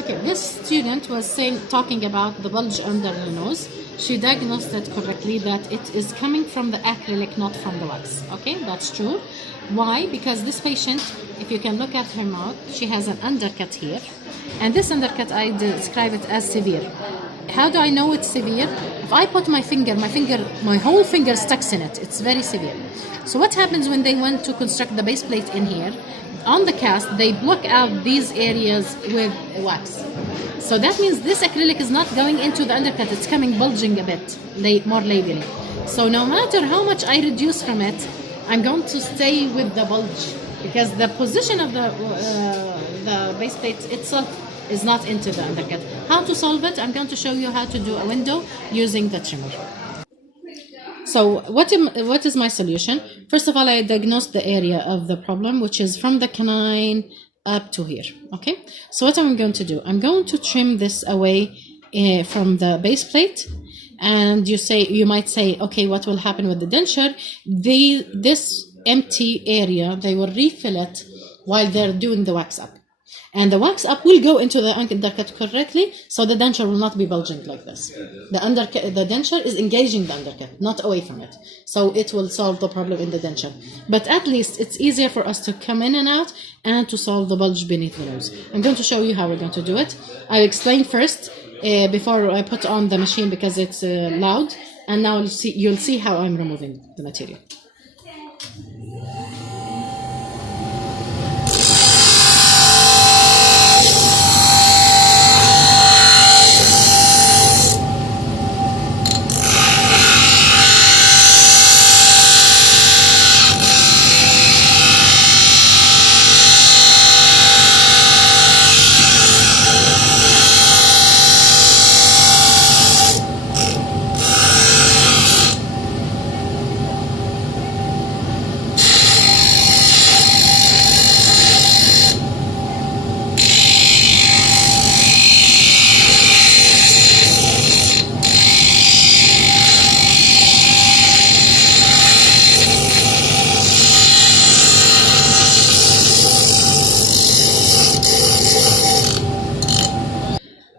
Okay, this student was talking about the bulge under the nose. She diagnosed it correctly that it is coming from the acrylic, not from the wax. Okay, that's true. Why? Because this patient, if you can look at her mouth, she has an undercut here. And this undercut, I describe it as severe. How do I know it's severe? If I put my whole finger stuck in it, it's very severe. So what happens when they want to construct the base plate in here? On the cast, they block out these areas with wax. So that means this acrylic is not going into the undercut, it's coming bulging a bit, more labially. So no matter how much I reduce from it, I'm going to stay with the bulge because the position of the base plate itself is not into the undercut. How to solve it? I'm going to show you how to do a window using the trimmer. So what is my solution? First of all, I diagnosed the area of the problem, which is from the canine up to here. Okay, so what I'm going to do, I'm going to trim this away from the base plate. And you might say, okay, what will happen with the denture? This empty area, they will refill it while they're doing the wax up. And the wax up will go into the undercut correctly, so the denture will not be bulging like this. The denture is engaging the undercut, not away from it. So it will solve the problem in the denture. But at least it's easier for us to come in and out and to solve the bulge beneath the nose. I'm going to show you how we're going to do it. I'll explain first before I put on the machine because it's loud. And now you'll see how I'm removing the material.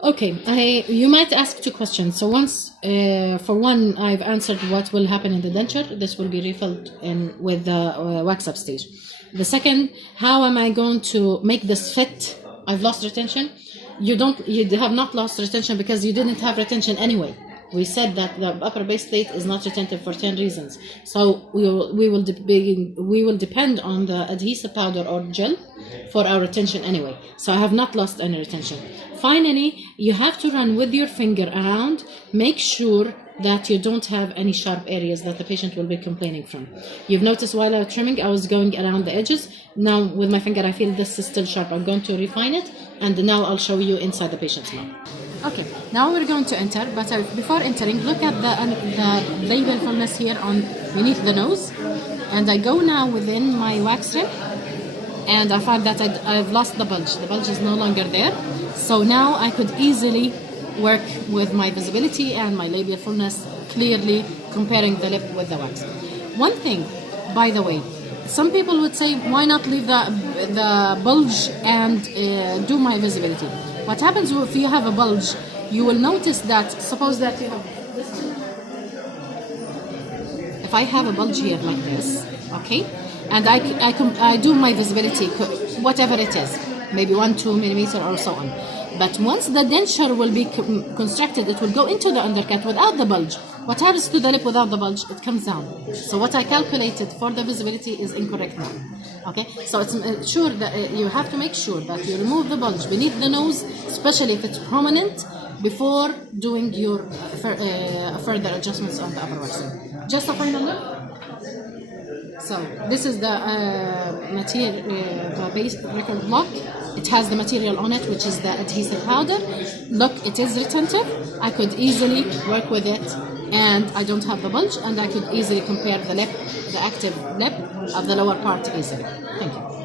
Okay, you might ask two questions. So once, for one, I've answered what will happen in the denture. This will be refilled with the wax up stage. The second, how am I going to make this fit? I've lost retention. You have not lost retention because you didn't have retention anyway. We said that the upper base plate is not retentive for 10 reasons. So we will depend on the adhesive powder or gel for our retention anyway. So I have not lost any retention. Finally, you have to run with your finger around. Make sure that you don't have any sharp areas that the patient will be complaining from. You've noticed while I was trimming, I was going around the edges. Now with my finger, I feel this is still sharp. I'm going to refine it, and now I'll show you inside the patient's mouth. Okay, now we're going to enter, but before entering, look at the labial fullness here beneath the nose. And I go now within my wax rim, and I find that I've lost the bulge. The bulge is no longer there. So now I could easily work with my visibility and my labial fullness, clearly comparing the lip with the wax. One thing, by the way, some people would say, why not leave the bulge and do my visibility? What happens if you have a bulge, you will notice that, suppose that you have this. If I have a bulge here like this, okay, and I do my visibility, whatever it is, maybe 1-2 millimeter or so on. But once the denture will be constructed, it will go into the undercut without the bulge. What happens to the lip without the bulge? It comes down. So what I calculated for the visibility is incorrect now. Okay, so it's sure that you have to make sure that you remove the bulge beneath the nose, especially if it's prominent, before doing your further adjustments on the upper waxing. Just a final look. So this is the material, the base record block. It has the material on it, which is the adhesive powder. Look, it is retentive. I could easily work with it, and I don't have the bulge, and I could easily compare the lip, the active lip of the lower part easily. Thank you.